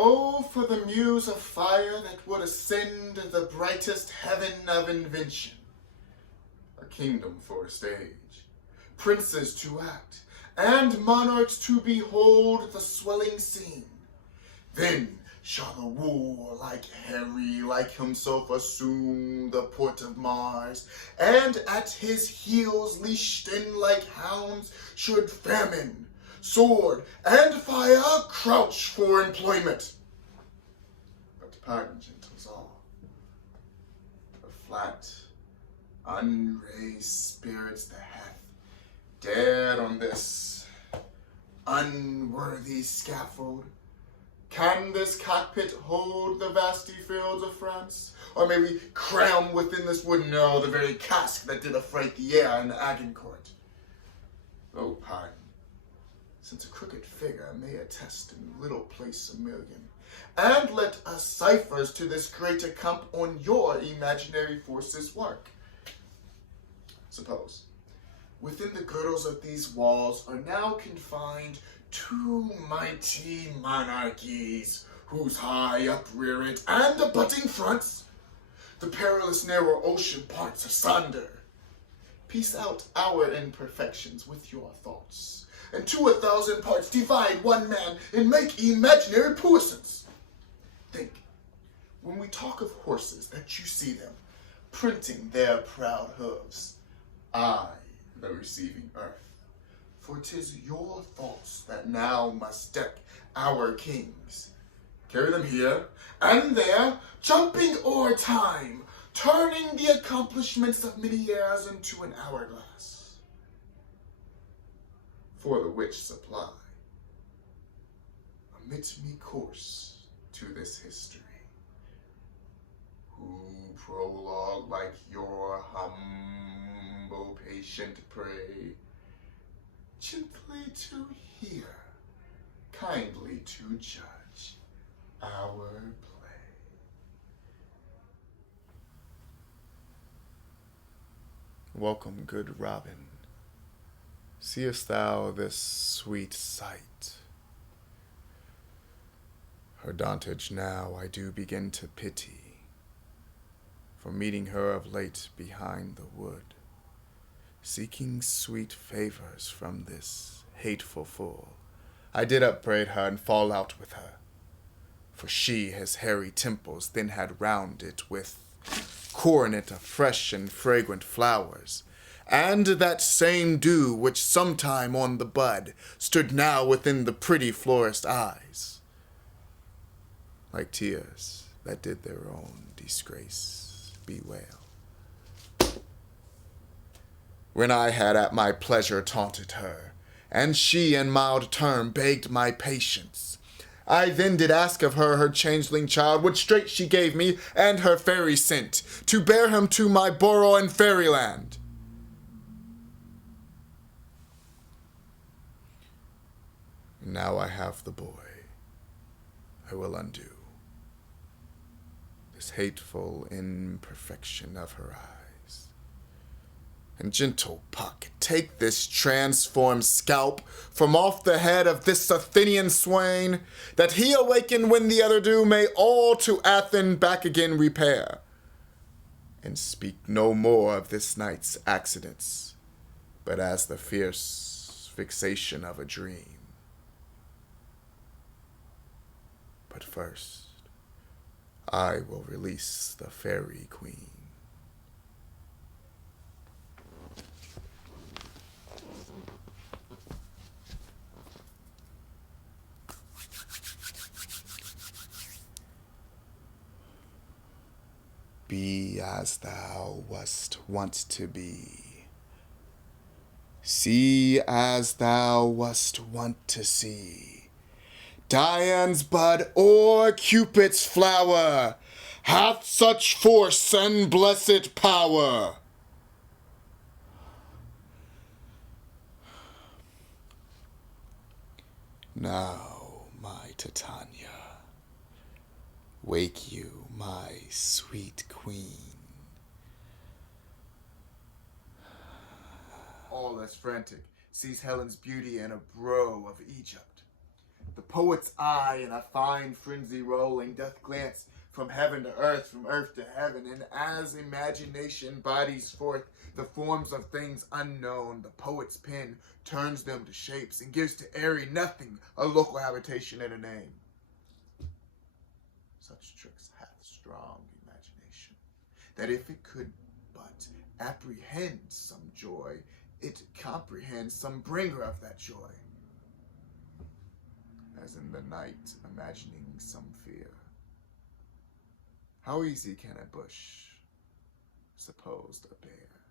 Oh, for the muse of fire that would ascend the brightest heaven of invention. A kingdom for a stage, princes to act, and monarchs to behold the swelling scene. Then shall the warlike Harry like himself assume the port of Mars, and at his heels leashed in like hounds should famine, sword, and fire crouch for employment. But pardon, gentles all, the flat, unraised spirits that hath dared on this unworthy scaffold. Can this cockpit hold the vasty fields of France? Or may we cram within this wood, no, the very cask that did affright the air in Agincourt? Oh, pardon, since a crooked figure may attest in little place a million, and let us ciphers to this greater camp on your imaginary forces work. Suppose, within the girdles of these walls are now confined two mighty monarchies, whose high uprearage and abutting fronts the perilous narrow ocean parts asunder. Piece out our imperfections with your thoughts, and to 1,000 parts divide one man, and make imaginary puissance. Think, when we talk of horses, that you see them, printing their proud hooves, I, the receiving earth. For 'tis your thoughts that now must deck our kings. Carry them here and there, jumping o'er time, turning the accomplishments of many years into an hourglass. For the which supply, omit me course to this history, who prologue like your humble patient prey, gently to hear, kindly to judge our play. Welcome, good Robin. Seest thou this sweet sight? Her dauntage now I do begin to pity, for meeting her of late behind the wood, seeking sweet favors from this hateful fool, I did upbraid her and fall out with her. For she his hairy temples then had rounded with coronet of fresh and fragrant flowers, and that same dew which sometime on the bud stood now within the pretty florist's eyes, like tears that did their own disgrace bewail. When I had at my pleasure taunted her, and she in mild term begged my patience, I then did ask of her changeling child, which straight she gave me, and her fairy sent, to bear him to my borough in fairyland. Now I have the boy, I will undo this hateful imperfection of her eyes. And gentle Puck, take this transformed scalp from off the head of this Athenian swain, that he awaken when the other do may all to Athens back again repair. And speak no more of this night's accidents, but as the fierce fixation of a dream. But first, I will release the fairy queen. Be as thou wast wont to be. See as thou wast wont to see. Dian's bud or Cupid's flower hath such force and blessed power. Now, my Titania, wake you, my sweet queen. All as frantic sees Helen's beauty and a brow of Egypt. The poet's eye in a fine frenzy rolling doth glance from heaven to earth, from earth to heaven, and as imagination bodies forth the forms of things unknown, the poet's pen turns them to shapes and gives to airy nothing a local habitation and a name. Such tricks hath strong imagination, that if it could but apprehend some joy, it comprehends some bringer of that joy, as in the night imagining some fear. How easy can a bush suppose a bear?